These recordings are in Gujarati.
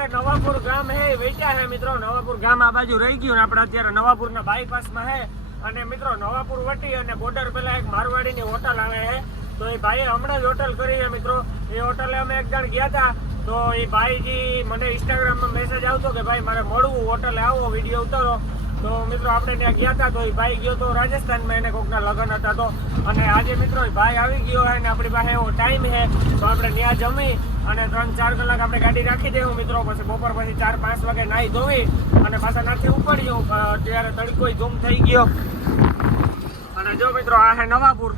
આપણે નવાપુર ગામ હે વેચ્યા હે મિત્રો. નવાપુર ગામ આ બાજુ રહી ગયું ને આપણે અત્યારે નવાપુરના બાયપાસમાં હે. અને મિત્રો નવાપુર વટી અને બોર્ડર પેલા એક મારવાડીની હોટલ આવે છે. તો એ ભાઈએ હમણાં જ હોટલ કરી છે મિત્રો. એ હોટલે અમે એક જણ ગયા હતા. તો એ ભાઈજી મને ઇન્સ્ટાગ્રામમાં મેસેજ આવતો કે ભાઈ મારે મળવું, હોટલે આવો, વિડીયો ઉતારો. તો મિત્રો આપણે ત્યાં ગયા હતા. તો એ ભાઈ ગયો તો રાજસ્થાનમાં, એને કોકના લગ્ન હતા. તો અને આજે મિત્રો એ ભાઈ આવી ગયો છે ને આપણી પાસે એવો ટાઈમ છે. તો આપણે ત્યાં જમી અને 3-4 કલાક આપણે ગાડી રાખી દેવું મિત્રો. પછી બપોર પછી 4-5 વાગે નાહી ધોવી અને પાછા નાથી ઉપડ્યું. ત્યારે તડકો ધૂમ થઈ ગયો. અને જો મિત્રો આ છે નવાપુર.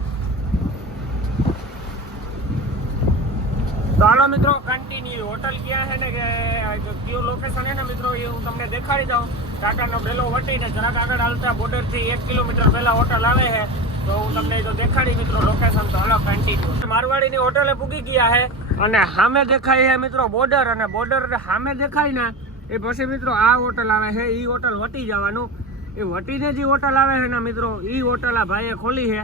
તો હાલો મિત્રો કન્ટિન્યુ. હોટલ ક્યાં છે ને કે કયું લોકેશન છે ને મિત્રો એ હું તમને દેખાડી દઉં. ટાટાનો ડેલો વટીને જરાક આગળ હાલતા બોર્ડરથી 1 કિલોમીટર પહેલા હોટલ આવે છે. તો હું તમને તો દેખાડી મિત્રો લોકેશન. તો હાલો કન્ટિન્યુ. મારવાડીની હોટલે પૂગી ગયા છે અને સામે દેખાય છે મિત્રો બોર્ડર. અને બોર્ડર સામે દેખાય ને એ પછી મિત્રો આ હોટલ આવે છે. એ હોટલ વટી જવાનું. એ વટીને જે હોટલ આવે છે ને મિત્રો એ હોટલ આ ભાઈએ ખોલી છે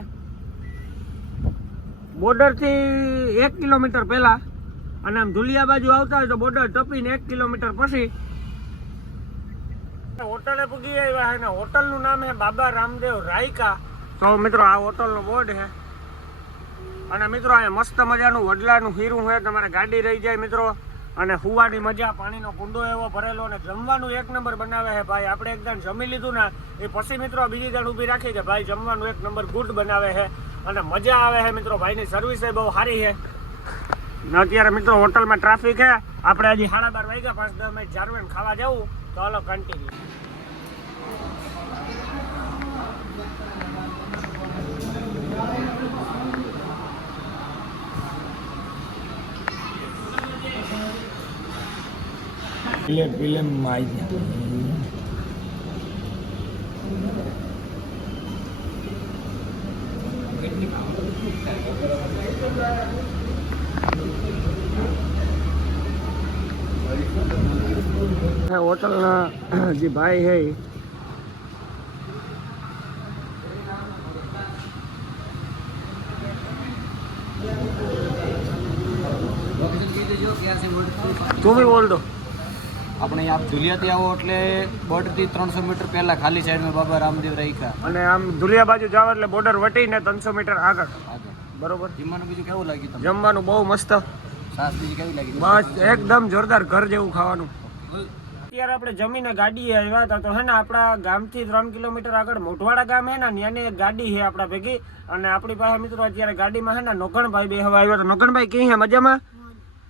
બોર્ડરથી 1 કિલોમીટર પહેલા. અને આમ ધુલિયા બાજુ આવતા હોય તો બોર્ડર ટપીને 1 કિલોમીટર પછી હોટલે પૂગી આવ્યા છે. ને હોટલનું નામ છે બાબા રામદેવ રાયકા. તો મિત્રો આ હોટલનો બોર્ડ છે. અને મિત્રો અહીંયા મસ્ત મજાનું વડલાનું હીરું છે. તમારે ગાડી રહી જાય મિત્રો. અને હુવાની મજા, પાણીનો કુંડો એવો ભરેલો. અને જમવાનું 1 નંબર બનાવે છે ભાઈ. આપણે એકદમ જમી લીધું ને એ પછી મિત્રો બીજી જણ ઊભી રાખી કે ભાઈ જમવાનું 1 નંબર ગુડ બનાવે છે. અને મજા આવે છે મિત્રો. ભાઈની સર્વિસ બહુ સારી છે. અત્યારે મિત્રો હોટલમાં ટ્રાફિક છે. આપણે હજી 12:30 વાગ્યા 5-10 મિનિટ જારવેન ખાવા જવું. તો હાલો કન્ટિન્યુ. ફિલ્મ માં હોટલના જે ભાઈ છે તું બી બોલ દો. આપણે આપ ધુલિયાથી આવો એટલે બોર્ડરથી 300 મીટર પહેલા ખાલી સાઈડમાં બાબા રામદેવ રાયકા. અને આમ ધુલિયા બાજુ જાવ એટલે બોર્ડર વટીને 300 મીટર આગળ. બરોબર. જમવાનું બીજું કેવું લાગ્યું તમને? જમવાનું બહુ મસ્ત. સાસ બીજી કેવી લાગી? બસ એકદમ જોરદાર, ઘર જેવું ખાવાનું. અત્યારે આપણે જમીને ગાડીએ આવ્યા હતા. તો હે ને આપણા ગામથી 3 કિલોમીટર આગળ મોઢવાડા ગામ હે ને ત્યાંની એક ગાડી છે આપણા ભેગી. અને આપણી પાસે મિત્રો અત્યારે ગાડીમાં હે ને નોગણભાઈ બે હવે આવ્યો. તો નોગણભાઈ કઈ હે મજામાં?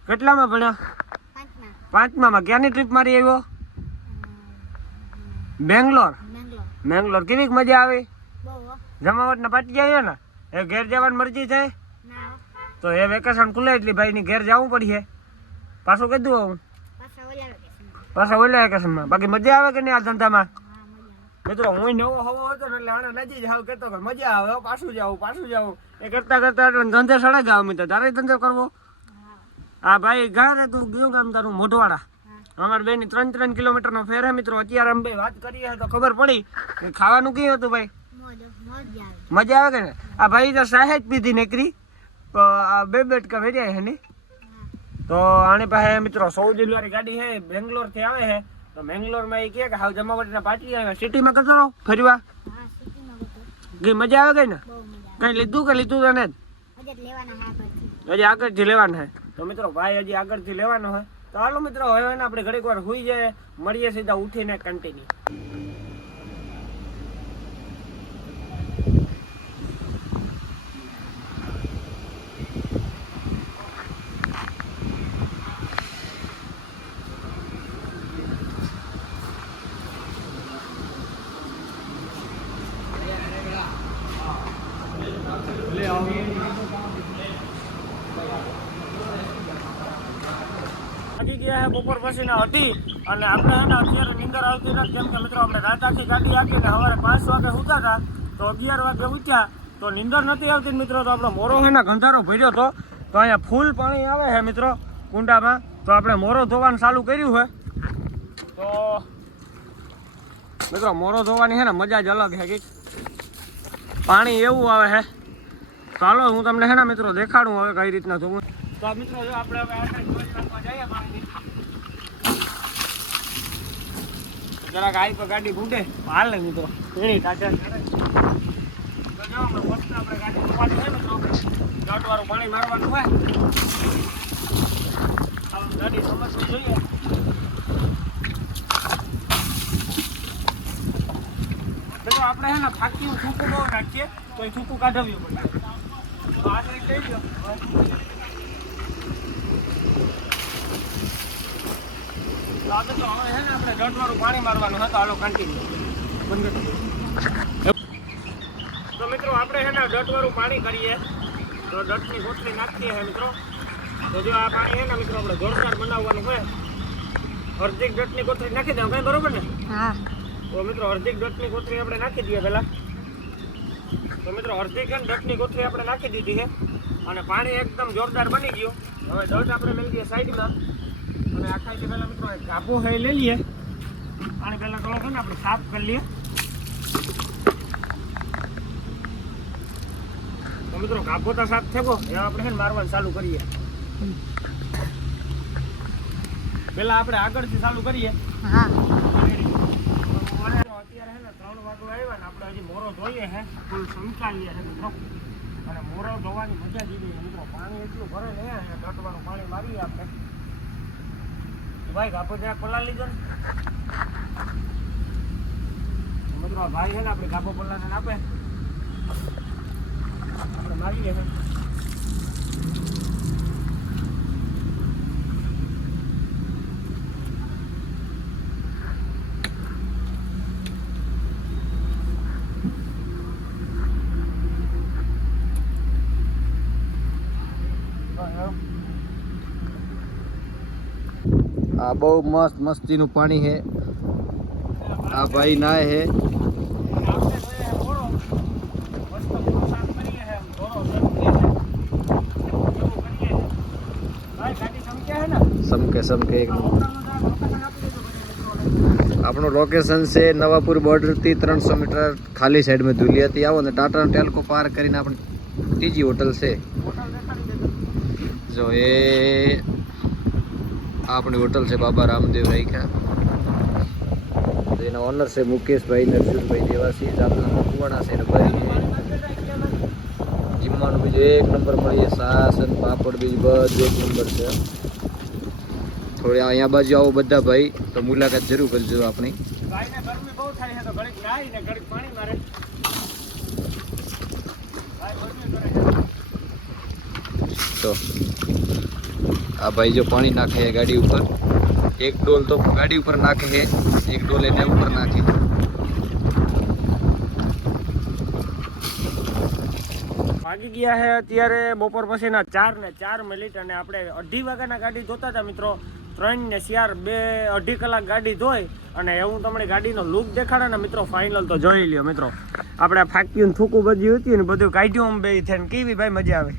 કેટલામાં ભણ્યા? 5માં. ક્યાંની ટ્રીપ મારી આવ્યો? બેંગ્લોર. કેવી મજા આવી? જમાવટ ને પાટી જાય ને એ ઘેર જવાની મરજી થાય. તો એ વેકેશન ખુલે એટલે ભાઈની ઘેર જવું પડશે. પાછું કીધું હું પાછા ઓલા વેકેશનમાં. બાકી મજા આવે કે નહીં આ ધંધામાં? મિત્રો હું નવો હવો હતો ને એટલે આને નજી જાવ કહેતો કે મજા આવે, પાછું જાવું એ કરતા કરતા ધંધે સડે ગાવ. મિત્ર તારે ધંધો કરવો? હા ભાઈ ગાને તું ગયું ગામ તારું? મોઢવાડા. અમારે બેની 3 કિલોમીટરનો ફેર હે મિત્રો. અત્યારે અમે ભાઈ વાત કરીએ તો ખબર પડી કે ખાવાનું કેવું હતું ભાઈ? મજા આવે કે ને? આ ભાઈ તો સાહેબ પીધી નીકળી તો આ 2 બેટકા વેર્યા છે નહીં. તો આની પાસે મિત્રો 100 વાળી ગાડી છે. બેંગ્લોર થી આવે છે. તો બેંગ્લોરમાં એ કહે કે હાવ જમાવટના પાટી આવે. સિટીમાં કચરો ફરવા કઈ મજા આવે કઈ ને? કઈ લીધું કે લીધું તને? હજી આગળથી લેવાના છે. તો મિત્રો ભાઈ હજી આગળથી લેવાનો હોય. તો હાલો મિત્રો હવે આપણે ઘડીક વાર સુઈ જાય. મળીએ સીધા ઉઠીને કન્ટિન્યુ. હજી ગયા હે બપોર પછીના હતી. અને આપણે હે ને અત્યારે નીંદર આવતી નથી. કેમ કે મિત્રો આપણે રાત આખી ગાડી આપીને સવારે 5 વાગે સુતા હતા. તો 11 વાગે ઉઠ્યા તો નીંદર નથી આવતી મિત્રો. તો આપણો મોરો હે ને ગંધારો ભર્યો હતો. તો અહીંયા ફૂલ પાણી આવે છે મિત્રો કુંડામાં. તો આપણે મોરો ધોવાનું ચાલુ કર્યું છે. તો મિત્રો મોરો ધોવાની છે ને મજા જ અલગ છે. કંઈક પાણી એવું આવે છે. ચાલો હું તમને છે ને મિત્રો દેખાડું હવે કઈ રીતના ધોવું. તો મિત્રો જો આપણે હવે આ જઈએ પાણીની. જરાક આઈ તો ગાડી ભૂંડે હાલે મિત્રો એની ટાટા તો જો મસ્ત આપણે ગાડી ઉપાડી છે મિત્રો ગાંઠવાળું પાણી મારવાનું હોય આ ગાડી સમજવું જોઈએ તો આપણે હે ને ફાકી થૂકું બહુ નાખીએ તો એ થૂકું કાઢવ્યું પડે તો આ સાઈડ લઈ લો તો આ તો હવે હે ને આપણે ગાંઠવાળું પાણી મારવાનું હતું હાલો કન્ટિન્યુ બંધ કરી તો મિત્રો આપણે હે ને ડટવાળું પાણી કરીએ તો ડટની ગોટલી નાખીએ હે મિત્રો તો જો આ પાણી હે ને મિત્રો આપણે જોરદાર બનાવવાનું હોય અડધી ડટની ગોટલી નાખી દઉં કઈ બરોબર ને હા તો મિત્રો અડધી ડટની ગોટલી આપણે નાખી દઈએ પહેલા તો મિત્રો અડધી ડટની ગોટલી આપણે નાખી દીધી છે અને પાણી એકદમ જોરદાર બની ગયું હવે ડટ આપણે લઈ લઈએ સાઈડમાં અને આખા પહેલા મિત્રો કાબુ હે લઈ લઈએ અને પહેલા થોડો છે ને આપણે સાફ કરી લઈએ તો મિત્રો કાબો તો સાફ થયો હવે આપણે છે ને મારવાનું ચાલુ કરીએ પહેલા આપણે આગળથી ચાલુ કરીએ હા અત્યારે છે ને 3 વાગે આવ્યા ને આપણે હજી મોરો ધોઈએ છે ફૂલ સંચાલીએ છે મિત્રો અને મોરો ધોવાની મજા જ એવી છે મિત્રો પાણી એટલું ભરે ને ડટવાનું પાણી મારીએ આપણે ભાઈ કાપો ત્યાં પલા લીધો ને મિત્રો આ ભાઈ છે ને આપણે કાપો પલાને આપે આપણે મારીએ છે આ બહુ મસ્ત મસ્તીનું પાણી છે આ ભાઈ નાય છે સમકે સમકે એક આપણું લોકેશન છે નવાપુર બોર્ડરથી 300 મીટર ખાલી સાઈડમાં ધુલિયાથી આવો ને ટાટાનો ટેલ્કો પાર કરીને આપણે ત્રીજી હોટલ છે જો એ આપણી હોટલ છે બાબા રામદેવ રાયકા એના ઓનર છે મુકેશભાઈ નરસિંહભાઈ દેવાસી આપણા કુવાણા છે ને ભાઈ જમવાનું બીજું એક નંબર મળીએ સાસ અને પાપડ બીજું બધું એક નંબર છે થોડી અહીંયા બાજુ આવો બધા ભાઈ તો મુલાકાત જરૂર કરજો આપણી ભાઈને ગરમી બહુ થાય છે તો ઘડીક નાઈ ને ઘડીક પાણી મારે ભાઈ ગરમી કરે છે તો આ ભાઈ જો પાણી નાખે છે ગાડી ઉપર એક ડોલ તો ગાડી ઉપર નાખે છે એક ડોલ એને ઉપર નાખે વાગી ગયા છે અત્યારે બપોર પછીના 4 ને 4 મિનિટ અને આપણે 2:30 વાગ્યાના ગાડી ધોતા હતા મિત્રો 3 ને 4 2.5 કલાક ગાડી ધોઈ અને હું તમને ગાડીનો લુક દેખાડે ને મિત્રો ફાઇનલ તો જોઈ લ્યો મિત્રો આપણે ફાક્યું થૂકું બધું હતી ને બધું કાઢ્યું અમે બે થઈને કેવી ભાઈ મજા આવે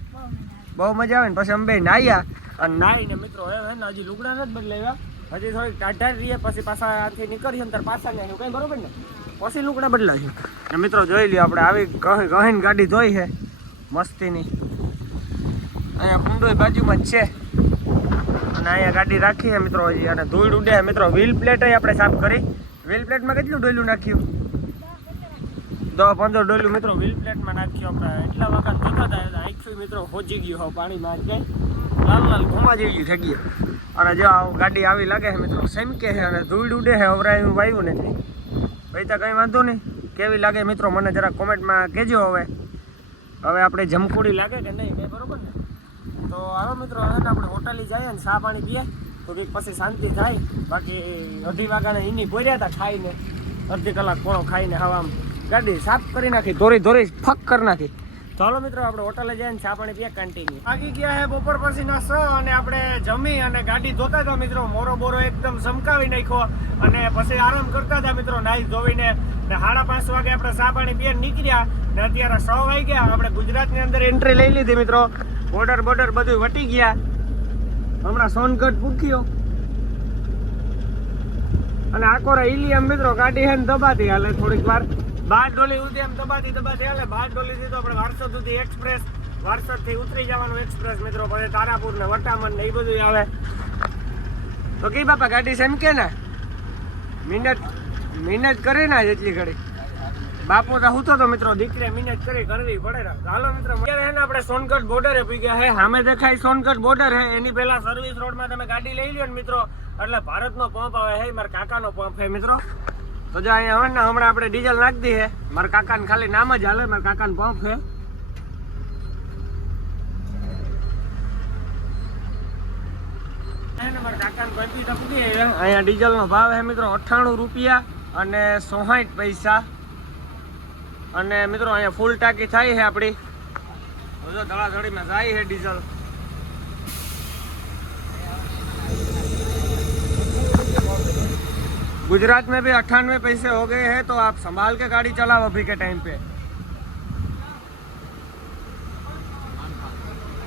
બહુ મજા આવે ને પછી અમે બે નાહ્યા અને નાહીને મિત્રો હવે ને હજી લુગડા નથી બદલાવ્યા હજી થોડીક ટાઢા રહીએ પછી પાછા આથી નીકળીએ ને ત્યારે પાછા ને કઈ બરોબર ને પછી લુગડા બદલાશે ને મિત્રો જોઈ લ્યો આપણે આવી ગહીને ગાડી ધોઈ છે મસ્તીની અહીંયા કુંડોય બાજુમાં જ છે અને અહીંયા ગાડી રાખી છે મિત્રો હજી અને ધૂળ ઉડે છે મિત્રો વ્હીલ પ્લેટ આપણે સાફ કરી વ્હીલ પ્લેટમાં કેટલું ડોયલું નાખ્યું 10-15 ડોયલું મિત્રો વ્હીલ પ્લેટમાં નાખ્યું આપણે એટલા વખત જોતા હતા આખું મિત્રો હોજી ગયું હવે પાણીમાં જ ગઈ લાલ લાલ ઘુમા જેવી થઈ ગઈ અને જો ગાડી આવી લાગે છે મિત્રો સેમકે છે અને ધૂળ ઉડે છે અવરાયું વાયું નથી ભાઈ તો કંઈ વાંધો નહીં કેવી લાગે મિત્રો મને જરા કોમેન્ટમાં કહેજો હવે આપણે જમકુડી લાગે કે નહીં કંઈ બરોબર ને તો હવે મિત્રો હવે આપણે હોટલે જઈએ ને ચા પાણી પીએ તો કંઈક પછી શાંતિ થાય બાકી 2:30 વાગ્યાના એની ભર્યા હતા ખાઈને અડધી કલાક પોણો ખાઈને હવે આમ ગાડી સાફ કરી નાખી ધોરી ફક કરી નાખી ચાલો મિત્રો આપણે હોટલે જઈને ચા પાણી પીએ કન્ટિન્યુ આગી ગયા છે બપોર પછીના 6 અને આપણે જમી અને ગાડી ધોતા હતા મિત્રો મોરો બોરો એકદમ ચમકાવી નાખ્યો અને પછી આરામ કરતા હતા મિત્રો નાહી ધોઈને ને 5:30 વાગે આપણે ચા પાણી પીએ નીકળ્યા ને અત્યારે 6 વાગ્યા આપણે ગુજરાતની અંદર એન્ટ્રી લઈ લીધી મિત્રો બોર્ડર બધું વટી ગયા હમણાં સોનગઢ પૂખ્યો અને આકોરા ઇલિયમ મિત્રો ગાડી હે ને દબાતી હાલે થોડીક વાર 12 ડોલી સુધી એમ દબાતી હાલે 12 ડોલી થી તો આપણે વારસદ સુધી એક્સપ્રેસ વારસદ થી ઉતરી જવાનું એક્સપ્રેસ મિત્રો પછી તારાપુર ને વટામણ ને એ બધું આવે તો કઈ બાપા ગાડી સેમ કે ને મિનિટ મહેનત કરી ના જેટલી ઘડી બાપુ તો હું તો મિત્રો દીકરે મહેનત કરવી પડે ને. ચાલો મિત્રો અત્યારે હે ને આપણે સોનગઢ બોર્ડરે પી ગયા હે. સામે દેખાય સોનગઢ બોર્ડર હે. એની પહેલા સર્વિસ રોડમાં તમે ગાડી લઈ લ્યો ને મિત્રો એટલે ભારતનો પંપ આવે હે. મારા કાકાનો પંપ હે મિત્રો. તો જો અહીંયા હવે ને હમણાં આપણે ડીઝલ નાખી દી હે. મારા કાકાને ખાલી નામ જ હાલે. મારા કાકાનો પંપ હે. મારા કાકાને પંપી તપી હે. અહીંયા ડીઝલનો ભાવ હે મિત્રો 98 રૂપિયા અને 60 પૈસા. અને મિત્રો અહીંયા ફૂલ ટાંકી થાય છે આપણી. જો ધડાધડીમાં જાય છે ડીઝલ. गुजरात में भी 98 पैसे हो गए हैं तो आप संभाल के गाड़ी चलाओ अभी के टाइम पे.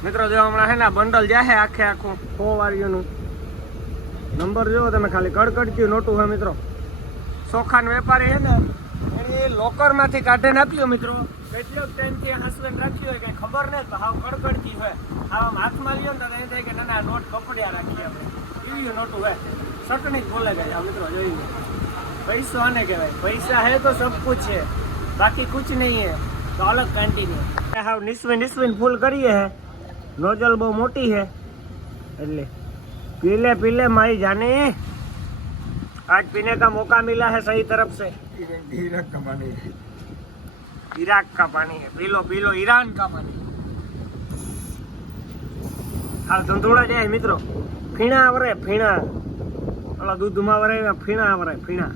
મિત્રો જો હમણાં હે ને બંડલ જાય આખે આખું 100 વાળીઓનું નંબર જો તમે ખાલી કડકડતી નોટું હે મિત્રો. ચોખાનો વેપારી હે ને એ લોકર માંથી કાઢીને આપ્યો મિત્રો. કેટલો ટાઈમથી હસબન્ડ રાખ્યું હોય કઈ ખબર નહીં તો હાવ કડકડતી હોય. આમ હાથમાં લ્યો ને તો એ થાય કે ના નોટ કપડ્યા રાખીએ આપણે. એવી નોટું હોય સટની જ બોલે ગયા મિત્રો. જોઈ पैसो आने के भाई पैसा है तो सब कुछ है बाकी कुछ नहीं है तो अलग कंटिन्यू हाउ निस्विन फुल करिए है. नोजल बहुत मोटी है એટલે पीले पीले माई जाने आज पीने का मौका मिला है सही तरफ से. इराक का पानी है. पी लो ईरान का पानी. हाल धंधोड़ा जाए मित्रों. फीणा आवरे फीणा ઓલા દૂધમાં વરાય ફીણા વરાય ફીણા.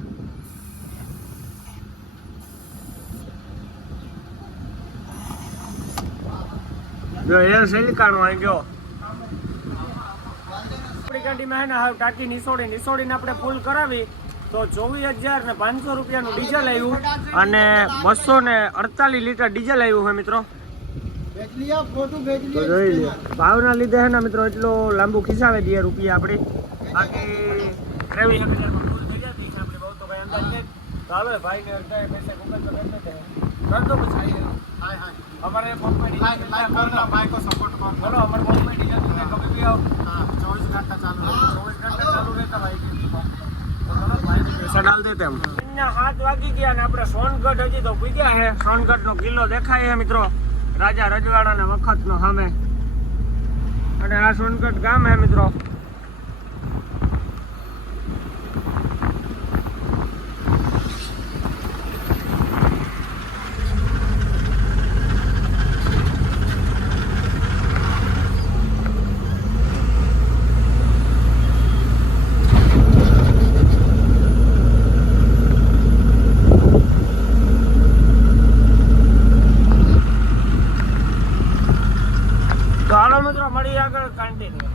જો એ સિલિકાનો આવી ગયો. આપણી ગાડીમાં હે ને હવે ટાંકી નિસોડીને આપણે ફૂલ કરાવી તો 24,500 રૂપિયાનું ડીઝલ આવ્યું અને 248 લીટર ડીઝલ આવ્યું છે મિત્રો. તો જોઈ લો ભાવના લીધે હે ને મિત્રો એટલો લાંબુ ખિસાવે દે રૂપિયા આપણી. બાકી 23,000 માં ફૂલ થઈ જતી છે આપણે. બહુ તો ભાઈ અંદાજ નહીં. તો હાલો ભાઈ ને અડધા પૈસે ગૂગલ पे भेज देते हैं. कर दो कुछ हमारे पंप में डीजल भाई को सपोर्ट करो. बोलो हमारे पंप में डीजल मिलने कभी भी आओ. 24 घंटा चालू रहता भाई. तो चलो भाई ने पैसा डाल देते हम. 7 વાગી ગયા ને આપણે સોનગઢ હજી તો પૂગ્યા છે. સોનગઢનો કિલ્લો દેખાય છે મિત્રો. રાજા રજવાડાના વખતનો સામે. અને આ સોનગઢ ગામ છે મિત્રો. તો હાલો મિત્રો મળીએ આગળ કન્ટિન્યુ.